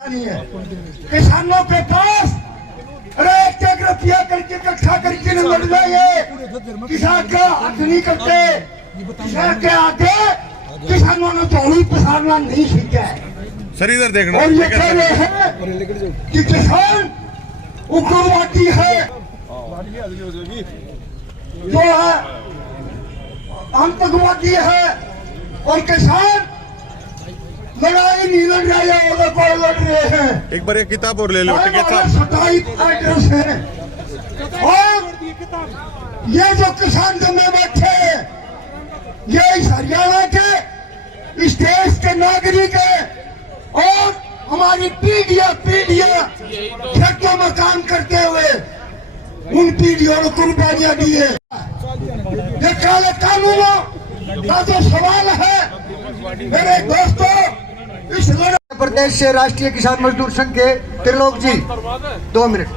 नहीं है। किसानों के पास अरे एक रुपया करके इकट्ठा करके न लड़ जाए, किसान का हक नहीं करते। किसान के आगे किसानों ने चौड़ी पसारना नहीं सीखा है। सर इधर देखना। और ये कह रहे हैं कि किसान उग्रवादी है, जो है आतंकवादी है, और किसान लड़ाई नहीं लड़ रहे हैं और कोई लड़ रहे हैं। एक बार ये किताब और ले लो। 27 एड्रेस है, और ये जो किसान जमे बैठे हैं ये इस हरियाणा के, इस देश के नागरिक है, और हमारी पीढ़ियां खेतों में काम करते हुए उन पीढ़ियों को कुर्बानियां दी है। ये काले कानूनों का जो सवाल है मेरे दोस्तों, इस प्रदेश से राष्ट्रीय किसान मजदूर संघ के त्रिलोक जी 2 मिनट।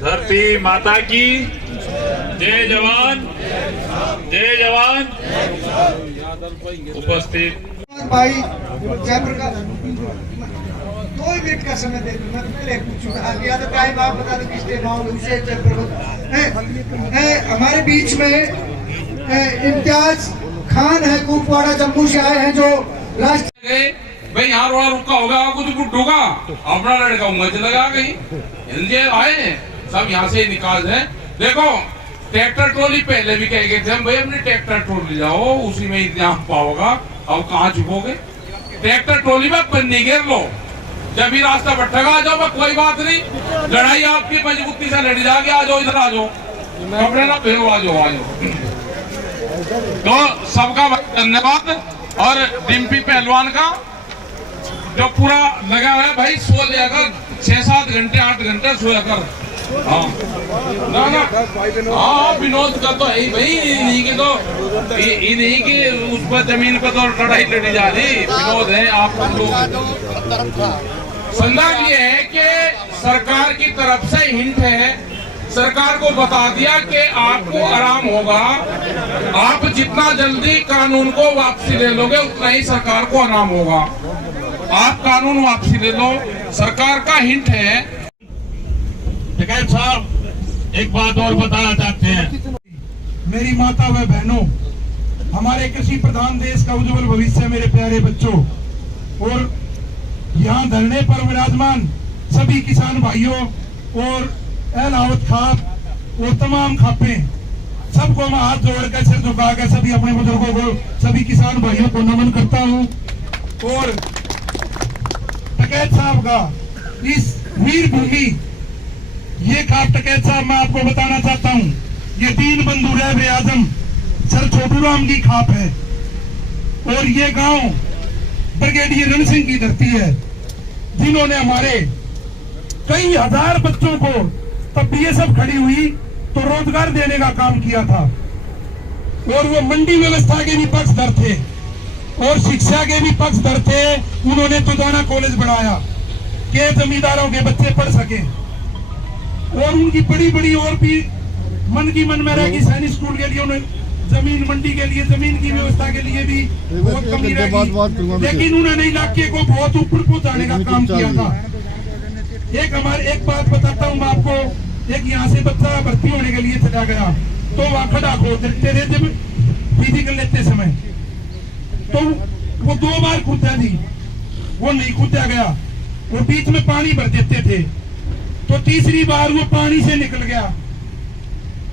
धरती माता की जय जवान जय जवान। उपस्थित भाई जयप्रकाश 2 मिनट का समय दे दूं, मैं पहले पूछूंगा या तो टाइम आप बता दो किस टाइम आओगे उसे। हमारे बीच में इम्तियाज खान है, कुपवाड़ा जम्मू से आए हैं, जो राष्ट्रीय भाई यहाँ रोड़ा रुका होगा कुछ गुड्डू का अपना लड़का उंगल लगा गई। हिंदी आए सब यहाँ से निकाल है। देखो ट्रैक्टर ट्रॉली पहले भी कह गए थे हम, भाई अपनी ट्रैक्टर ट्रॉली जाओ उसी में इंतजाम पाओगा। अब कहाँ छुपोगे? ट्रैक्टर ट्रॉली में पन्नी घेर लो, जब भी रास्ता भटका आ जाओ, कोई बात नहीं। लड़ाई आपकी मजबूती से लड़ी जाके आ जाओ, इधर आ जाओ, कपड़े ना पहनो, आ जाओ आ जाओ। तो सबका धन्यवाद। और डिम्पी पहलवान का जो पूरा लगा है भाई, सो लिया कर 6-7 घंटे 8 घंटे सोया कर। हाँ ना ना हाँ, विनोद का तो है भाई, इन्हीं की तो इन्हीं की उस पर जमीन पर तो लड़ाई लड़ी जा रही। विनोद है आप लोग। संदर्भ ये है कि सरकार की तरफ से हिंट है, सरकार को बता दिया कि आपको आराम होगा, आप जितना जल्दी कानून को वापसी ले लोगे उतना ही सरकार को आराम होगा। आप कानून वापसी ले लो, सरकार का हिंट है। टिकैत साहब एक बात और बताना चाहते हैं। मेरी माता व बहनों, हमारे कृषि प्रधान देश का उज्जवल भविष्य, मेरे प्यारे बच्चों, और यहाँ धरने पर विराजमान सभी किसान भाइयों और एलावत खाप और तमाम खापे, सबको मैं हाथ जोड़कर सिर झुकाकर सभी अपने बुजुर्गों को, सभी किसान भाइयों को नमन करता हूँ। और टिकैत साहब का इस वीर भूमि, ये खाप टिकैत साहब मैं आपको बताना चाहता हूँ, ये दीन बंधु रहबर आजम सर छोटू राम की खाप है, और ये गांव ब्रिगेडियर रण सिंह की धरती है, जिन्होंने हमारे कई हजार बच्चों को, तब बीएसएफ खड़ी हुई तो रोजगार देने का काम किया था, और वो मंडी व्यवस्था के भी पक्षधर थे और शिक्षा के भी पक्षधर थे। उन्होंने तुदाना कॉलेज बनाया कि जमींदारों के बच्चे पढ़ सके, और उनकी बड़ी बड़ी और भी मन की मन में रह गई। सैनिक स्कूल के लिए उन्होंने जमीन, मंडी के लिए जमीन की व्यवस्था के लिए भी बहुत कमी रह गई, लेकिन उन्होंने इलाके को बहुत ऊपर पहुंचाने का काम किया था। एक बात बताता हूँ मैं आपको, एक यहाँ से बच्चा भर्ती होने के लिए चला गया, तो वहाँ खड़ा खोद देते थे जब फिजिकल लेते समय, तो वो 2 बार कूदा जी, वो नहीं कूदा गया, वो बीच में पानी भर देते थे, तो तीसरी बार वो पानी से निकल गया,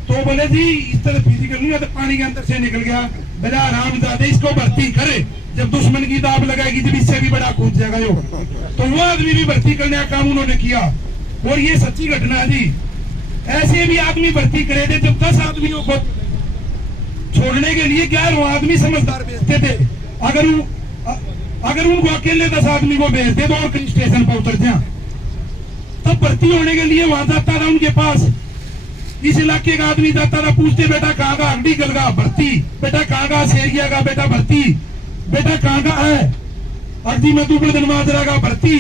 तो बोले जी इस तरह फिजिकल नहीं है, तो पानी के अंदर से निकल गया। बेटा आरामजादे, इसको भर्ती करे, जब दुश्मन की दाब लगाएगी जब इससे भी बड़ा कूद जाएगा यो। तो वो आदमी भी भर्ती करने का काम उन्होंने किया, और ये सच्ची घटना है जी। ऐसे भी आदमी भर्ती करे थे जब 10 आदमियों को छोड़ने के लिए 11 आदमी समझदार भेजते थे। अगर उनको अकेले 10 आदमी को भेजते तो और कहीं स्टेशन पर उतर जाए, तब भर्ती होने के लिए वहां जाता था उनके पास, इस इलाके का आदमी जाता था, पूछते बेटा कहाँ का अगड़ी गल का भर्ती, बेटा कहाँ का सेरिया का बेटा भर्ती, बेटा कहाँ का है अर्जी में तू माजरा का भर्ती,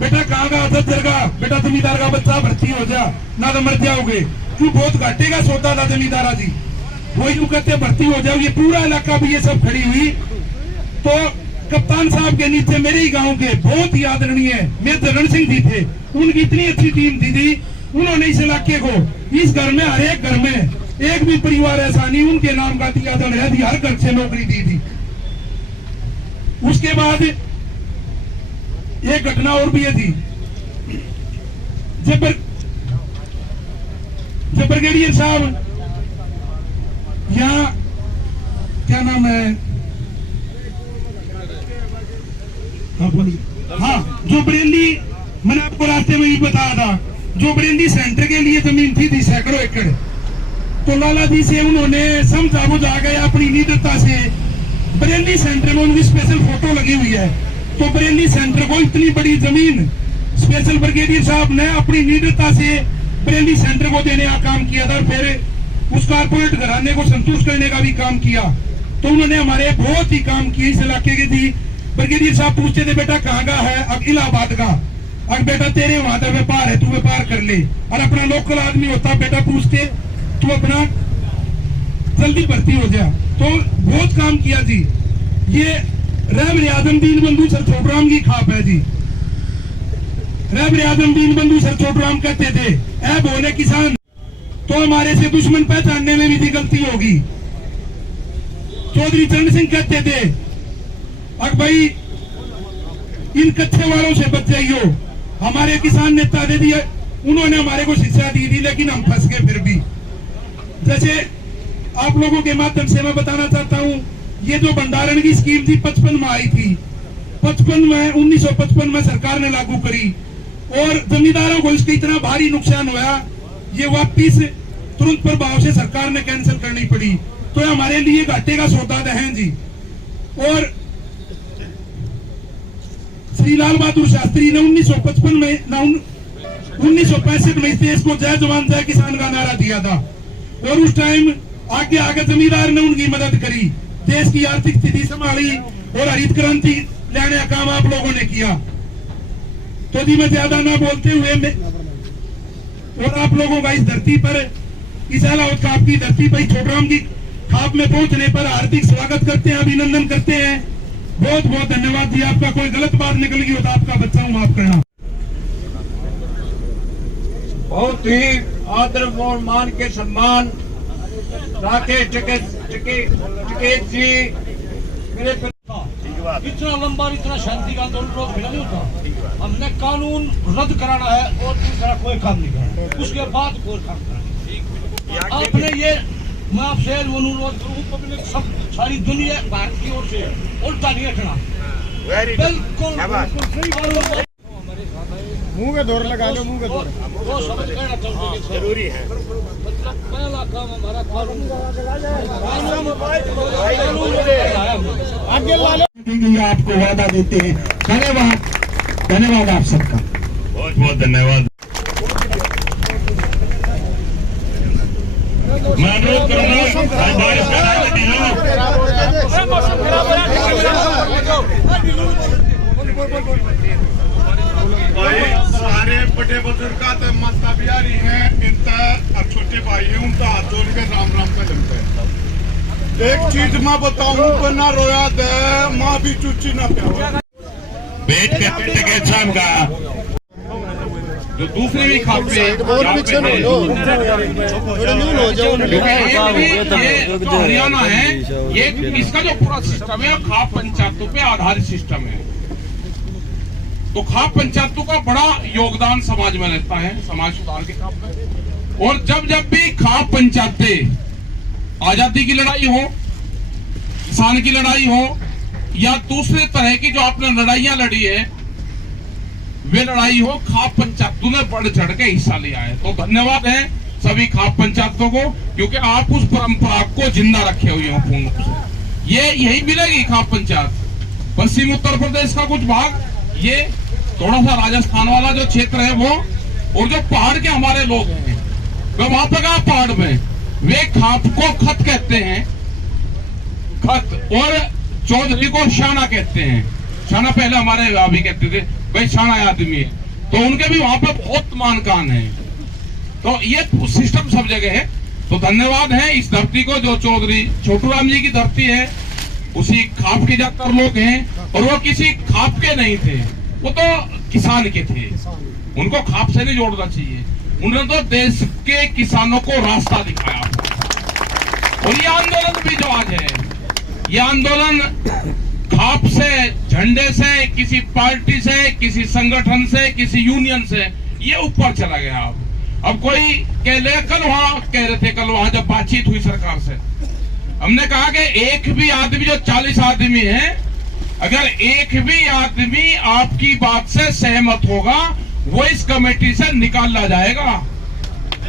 बेटा कहाँ का अदर का बेटा जमींदार का बच्चा भर्ती हो जा, ना तो मर जाओगे। क्यों बहुत घाटे का सौदा था जमींदारा जी। वो यूं कहते भर्ती हो जाओ, ये पूरा इलाका भी ये सब खड़ी हुई। तो कप्तान साहब के नीचे मेरे ही गांव के बहुत ही आदरणीय मेजर रण सिंह जी थे, उनकी इतनी अच्छी टीम थी, उन्होंने इस इलाके को, इस घर में हर एक घर में एक भी परिवार ऐसा नहीं उनके नाम का दिया था, हर घर से नौकरी दी थी। उसके बाद एक घटना और भी है थी, जब ब्रिगेडियर साहब यहाँ क्या नाम है, हाँ जो बरेली, मैंने आपको रास्ते में भी बताया था, जो बरेली सेंटर के लिए जमीन थी सैकड़ों एकड़, तो लाला जी से उन्होंने समझा बुझा गया अपनी निडरता से, बरेली सेंटर में उनकी स्पेशल फोटो लगी हुई है, तो बरेली सेंटर को इतनी बड़ी जमीन स्पेशल ब्रिगेडियर साहब ने अपनी निडरता से बरेली सेंटर को देने का काम किया था, फिर उस कारपोरेट घराने को संतुष्ट करने का भी काम किया। तो उन्होंने हमारे बहुत ही काम किए इस इलाके के थी। ब्रिगेडियर साहब पूछते थे बेटा कहाँ का है, अब इलाहाबाद का, अब बेटा तेरे वहां का व्यापार है, तू व्यापार कर ले, और अपना लोकल आदमी होता बेटा पूछते तू अपना जल्दी भर्ती हो जा। तो बहुत काम किया जी। ये रहबर आजम दीन बंधु सर छोटराम की खाप है जी। रहबर आजम दीन बंधु सर छोटराम कहते थे ऐ बोले किसान, तो हमारे से दुश्मन पहचानने में भी गलती होगी। चौधरी चरण सिंह कहते थे अब भाई इन कच्चे वालों से बच जाइयो। हमारे किसान नेता दे दिए, उन्होंने हमारे को शिक्षा दी थी, लेकिन हम फंस गए फिर भी। जैसे आप लोगों के माध्यम से मैं बताना चाहता हूं, ये जो भंडारण की स्कीम थी 55 में आई थी, 1955 में सरकार ने लागू करी, और जमींदारों को इसका इतना भारी नुकसान हुआ, ये वापिस तुरंत प्रभाव से सरकार ने कैंसिल करनी पड़ी। तो हमारे लिए घाटे का सौदा है जी। और श्री लाल बहादुर शास्त्री ने 1955 में 1965 में इस देश को जय जवान जय किसान का नारा दिया था, और उस टाइम आगे आगे जमींदार ने उनकी मदद करी, देश की आर्थिक स्थिति संभाली, और हरित क्रांति लाने का काम आप लोगों ने किया। तो जी मैं ज्यादा ना बोलते हुए और आप लोगों का इस धरती पर, इस अलाउद्दीन खाप की धरती पर, छोटराम की खाप में पहुंचने पर हार्दिक स्वागत करते हैं, अभिनंदन करते हैं। बहुत बहुत धन्यवाद जी। आपका कोई गलत बात निकल गई हो तो आपका बच्चा हूं, माफ करना। बहुत ही आदर और मान के सम्मान राकेश टिकैत जी मेरे इतना लंबा इतना शांति का आंदोलन रोज मिला नहीं होता। हमने कानून रद्द कराना है और दूसरा कोई काम नहीं करना, उसके बाद कोई काम करना। आपने ये मैं आपसे अनुरोध करूँ, पब्लिक सब सारी दुनिया भारत की ओर से उल्टा नहीं हटना, बिल्कुल मुंह के दौर लगा लो, मुंह के दौर वो समझ कहना चाहते जरूरी है। मतलब पहला काम हमारा कानून आगे ला लो। ये आपको वादा देते हैं। धन्यवाद, धन्यवाद आप सबका, बहुत बहुत धन्यवाद। मैं अनुरोध करूंगा बारिश का टाइम सारे बड़े बुजुर्ग तो माता बिहारी हैं, इनका छोटे भाई है, उनका हाथ जोड़ के राम राम का जमता है। एक चीज मैं बताऊं को ना रोया दे, माँ भी चुच्ची ना प्या पेट के पेट के शाम का जो दूसरे भी खापे हरियाणा है, ये इसका जो पूरा सिस्टम है खाप पंचायतों पे आधारित सिस्टम है। तो खाप पंचायतों का बड़ा योगदान समाज में रहता है, समाज सुधार के काम में। और जब जब भी खाप पंचायतें आजादी की लड़ाई हो, किसान की लड़ाई हो, या दूसरे तरह की जो आपने लड़ाइयां लड़ी है, वे लड़ाई हो, खाप पंचायतों ने बढ़ चढ़ के हिस्सा लिया है। तो धन्यवाद है सभी खाप पंचायतों को, क्योंकि आप उस परंपरा को जिंदा रखे हुए हो पूर्ण रूप से। ये यही मिलेगी खाप पंचायत। पश्चिम उत्तर प्रदेश का कुछ भाग, ये थोड़ा सा राजस्थान वाला जो क्षेत्र है वो, और जो पहाड़ के हमारे लोग हैं, वे वहां पर का पहाड़ में वे खाप को खत कहते हैं, खत, और चौधरी को शाना कहते हैं। शाना पहले हमारे अभी कहते थे भाई शाना आदमी है, तो उनके भी वहां पर बहुत मान कान है। तो ये सिस्टम सब जगह है। तो धन्यवाद है इस धरती को, जो चौधरी छोटू राम जी की धरती है, उसी खाप के ज्यादातर लोग हैं, और वो किसी खाप के नहीं थे, वो तो किसान के थे। उनको खाप से नहीं जोड़ना चाहिए, उन्होंने तो देश के किसानों को रास्ता दिखाया। और ये आंदोलन भी जो आज है, ये आंदोलन खाप से, झंडे से, किसी पार्टी से, किसी संगठन से, किसी यूनियन से ये ऊपर चला गया। अब कोई कह ले, कल वहां कह रहे थे, कल वहां जब बातचीत हुई सरकार से, हमने कहा कि एक भी आदमी, जो 40 आदमी है, अगर एक भी आदमी आपकी बात से सहमत होगा, वो इस कमेटी से निकाला जाएगा।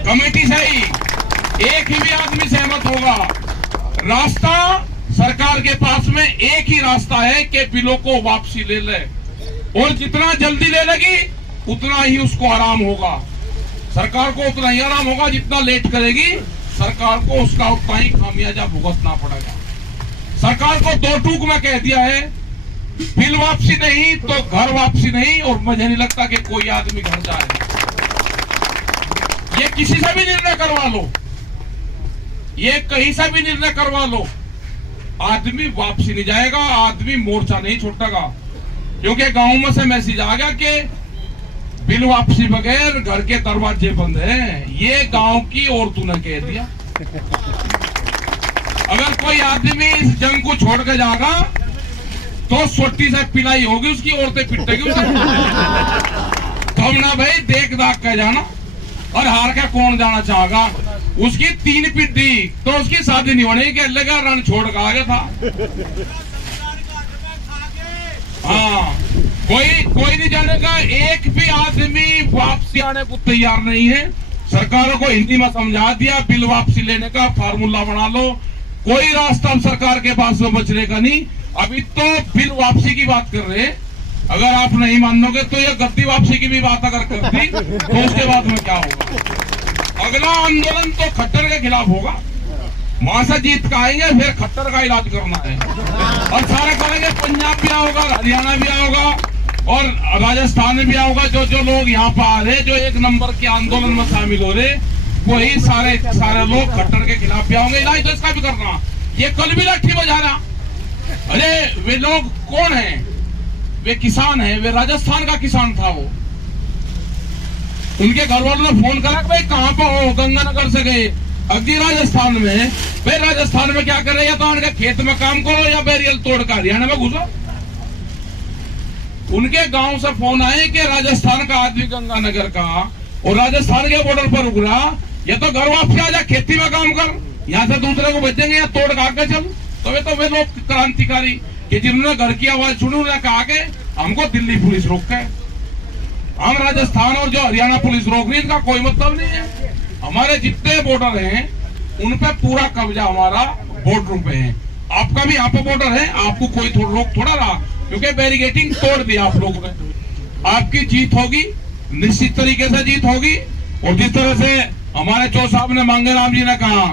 कमेटी से ही एक ही भी आदमी सहमत होगा। रास्ता सरकार के पास में एक ही रास्ता है कि बिलों को वापसी ले ले, और जितना जल्दी ले लेगी उतना ही उसको आराम होगा। सरकार को उतना ही आराम होगा, जितना लेट करेगी सरकार को उसका उतना ही खामियाजा भुगतना पड़ेगा। सरकार को दो टूक में कह दिया है, बिल वापसी नहीं तो घर वापसी नहीं, और मुझे नहीं लगता कि कोई आदमी घर जाए। ये किसी से भी निर्णय करवा लो, ये कहीं से भी निर्णय करवा लो, आदमी वापसी नहीं जाएगा, आदमी मोर्चा नहीं छोड़ेगा। क्योंकि गांव में से मैसेज आ गया कि बिल वापसी बगैर घर के दरवाजे बंद हैं। ये गांव की औरतों ने कह दिया। अगर कोई आदमी इस जंग को छोड़ के जाएगा तो सोटी से पिलाई होगी, उसकी औरतें पिटेगी उसे। तो ना भाई देख दाख के जाना, और हार के कौन जाना चाहेगा। उसकी 3 पिट्टी तो उसकी शादी नहीं होने के लगा, रण छोड़ के आ गया था। हाँ, कोई नहीं जानेगा। एक भी आदमी वापसी आने को तैयार नहीं है। सरकारों को हिंदी में समझा दिया, बिल वापसी लेने का फार्मूला बना लो, कोई रास्ता हम सरकार के पास में बचने का नहीं। अभी तो बिल वापसी की बात कर रहे हैं, अगर आप नहीं मानोगे तो ये गद्दी वापसी की भी बात अगर कर दी तो उसके बाद में क्या होगा। अगला आंदोलन तो खट्टर के खिलाफ होगा। वहां से जीत का आएंगे, फिर खट्टर का इलाज करना है, और सारे करेंगे। पंजाब भी आओगा, हरियाणा भी आओगा, और राजस्थान में भी आओगा। जो जो लोग यहाँ पर आ रहे, जो 1 नंबर के आंदोलन में शामिल हो रहे, वही सारे लोग खट्टर के खिलाफ भी आओगे। इलाज तो इसका भी करना। ये कल भी लाठी बजा रहा। अरे वे लोग कौन है? वे किसान है, वे राजस्थान का किसान था। वो उनके घर वालों ने फोन करा, भाई कहाँ पर हो? गंगानगर से गए, अगली राजस्थान में। भाई राजस्थान में क्या कर रहे? या तो उनके खेत में काम करो, या बैरियल तोड़ कर हरियाणा में घुसो। उनके गांव से फोन आए कि राजस्थान का आदमी गंगानगर का, और राजस्थान के बॉर्डर पर रुक रहा, या तो घर वापस आ जा, खेती में काम कर, यहाँ से दूसरे को भेजेंगे, या तोड़ का के चल। तो वे लोग क्रांतिकारी कि जिन्होंने घर की आवाज सुनी, उन्होंने कहा कि हमको दिल्ली पुलिस रोक के, हम राजस्थान और जो हरियाणा पुलिस रोक रही, इनका कोई मतलब नहीं है। हमारे जितने बॉर्डर हैं उन पे पूरा कब्जा हमारा बॉर्डरों पे है। आपका भी यहाँ पे बॉर्डर है, आपको कोई रोक थोड़ा रहा, क्योंकि बैरिकेडिंग तोड़ दिया आप लोगों ने। आपकी जीत होगी, निश्चित तरीके से जीत होगी। और जिस तरह से हमारे चौ साहब ने, मांगेराम जी ने कहा,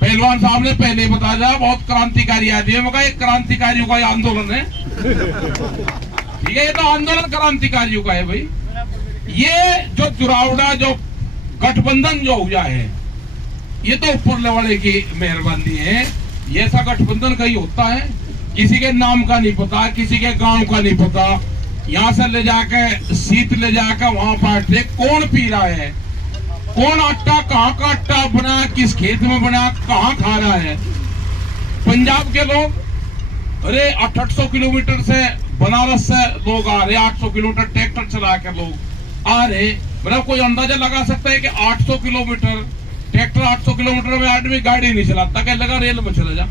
पहलवान साहब ने पहले बता दिया, बहुत क्रांतिकारी आदमी है। मगर एक क्रांतिकारियों का आंदोलन है, ठीक है? ये तो आंदोलन क्रांतिकारियों का है भाई। ये जो चुनावड़ा, जो गठबंधन जो हुआ है, ये तो ऊपर लेवल की मेहरबानी है। ये ऐसा गठबंधन कहीं होता है? किसी के नाम का नहीं पता, किसी के गांव का नहीं पता। यहाँ से ले जाके सीट ले जाकर वहां बांटते, कौन पी रहा है, कौन आटा, कहाँ का आटा बना, किस खेत में बना, कहाँ खा रहा है। पंजाब के लोग, अरे 800 किलोमीटर से बनारस से लोग आ रहे, 800 किलोमीटर ट्रैक्टर चला के लोग आ रहे। मतलब कोई अंदाजा लगा सकता है कि 800 किलोमीटर ट्रैक्टर, 800 किलोमीटर में आदमी गाड़ी नहीं चलाता, क्या लगा रेल में चला जा,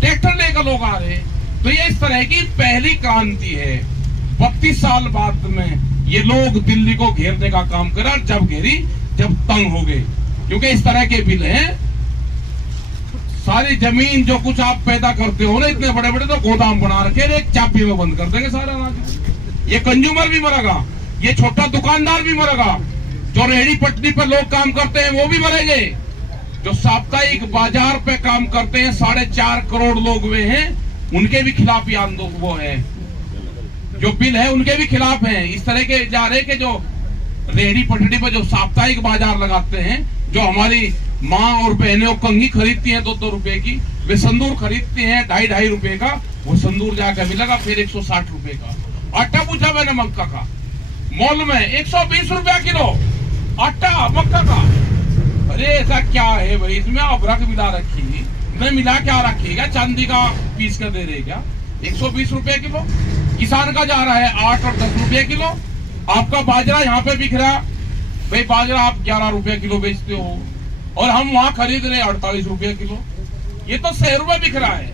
ट्रैक्टर लेकर लोग आ रहे। तो ये इस तरह की पहली क्रांति है। 32 साल बाद में ये लोग दिल्ली को घेरने का काम करा। जब घेरी, जब तंग हो गए, क्योंकि इस तरह के बिल हैं। सारी जमीन जो कुछ आप पैदा करते हो ना, इतने बड़े बड़े तो गोदाम बना रखे, एक चाबी में बंद कर देंगे सारा अनाज। ये कंज्यूमर भी मरेगा, ये छोटा दुकानदार भी मरेगा, जो रेहड़ी पटरी पर लोग काम करते हैं वो भी मरेंगे, जो साप्ताहिक बाजार पे काम करते हैं 4.5 करोड़ लोग वे हैं, उनके भी खिलाफ ये आंदोलन वो है, जो बिल है उनके भी खिलाफ है। इस तरह के जा रहे कि जो रेहड़ी पटरी पर जो साप्ताहिक बाजार लगाते हैं, जो हमारी माँ और बहनें वो कंघी खरीदती हैं 2-2 रुपए की, वे संदूर खरीदते हैं 2.5 रुपए का, वो संदूर जाकर मिलेगा फिर 160 रुपए का। आटा पूछा मैंने मक्का का, मॉल में 120 रुपया किलो आटा मक्का का। अरे ऐसा क्या है भाई, इसमें अदरक मिला रखी नहीं, मिला क्या रखिएगा, चांदी का पीस कर दे रहे क्या? 120 रुपए किलो। किसान का जा रहा है 8 और 10 रुपए किलो। आपका बाजरा यहाँ पे बिक रहा है भाई, बाजरा आप 11 रुपए किलो बेचते हो और हम वहां खरीद रहे 48 रुपए किलो। ये तो शहरों में बिक रहा है,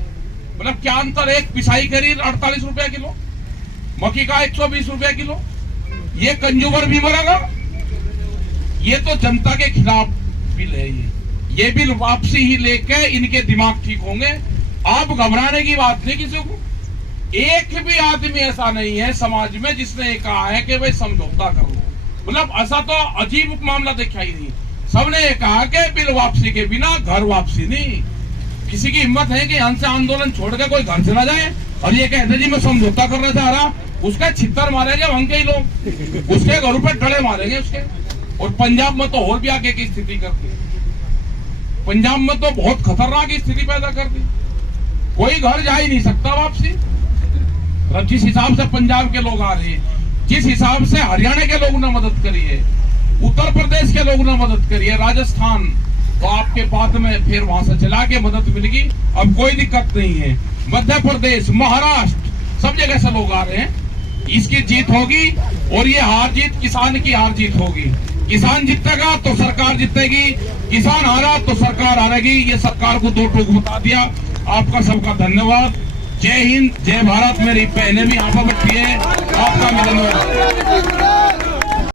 मतलब क्या अंतर है? एक पिसाई खरीद 48 रुपए किलो, मक्की का 120 रुपए किलो। ये कंज्यूमर भी मरेगा। ये तो जनता के खिलाफ बिल है। ये बिल वापसी ही लेके इनके दिमाग ठीक होंगे। आप घबराने की बात नहीं किसी को। एक भी आदमी ऐसा नहीं है समाज में जिसने कहा है कि भाई समझौता कर लो, मतलब ऐसा तो अजीब मामला देखा ही नहीं। सबने ये कहा कि बिल वापसी के बिना घर वापसी नहीं। किसी की हिम्मत है कि यहां से आंदोलन छोड़ के कोई घर चला जाए और ये कहते जी मैं समझौता करना चाह रहा, उसका छित्तर मारेंगे वहां के ही लोग, उसके घरों पर डले मारेंगे उसके। और पंजाब में तो और भी आगे की स्थिति कर दी, पंजाब में तो बहुत खतरनाक स्थिति पैदा कर दी, कोई घर जा ही नहीं सकता वापसी। जिस हिसाब से पंजाब के लोग आ रहे हैं, जिस हिसाब से हरियाणा के लोगों ने मदद करी है, उत्तर प्रदेश के लोगों ने मदद करी है, राजस्थान तो आपके बाद में फिर वहां से चला के मदद मिलेगी, अब कोई दिक्कत नहीं है। मध्य प्रदेश, महाराष्ट्र, सब जगह से लोग आ रहे हैं। इसकी जीत होगी और ये हार जीत किसान की हार जीत होगी। किसान जीतेगा तो सरकार जीतेगी, किसान हारा तो सरकार हारेगी। ये सरकार को 2 टूक बता दिया। आपका सबका धन्यवाद। जय हिंद, जय भारत। मेरी बहनें भी यहाँ पर बैठी है, आपका भी धन्यवाद।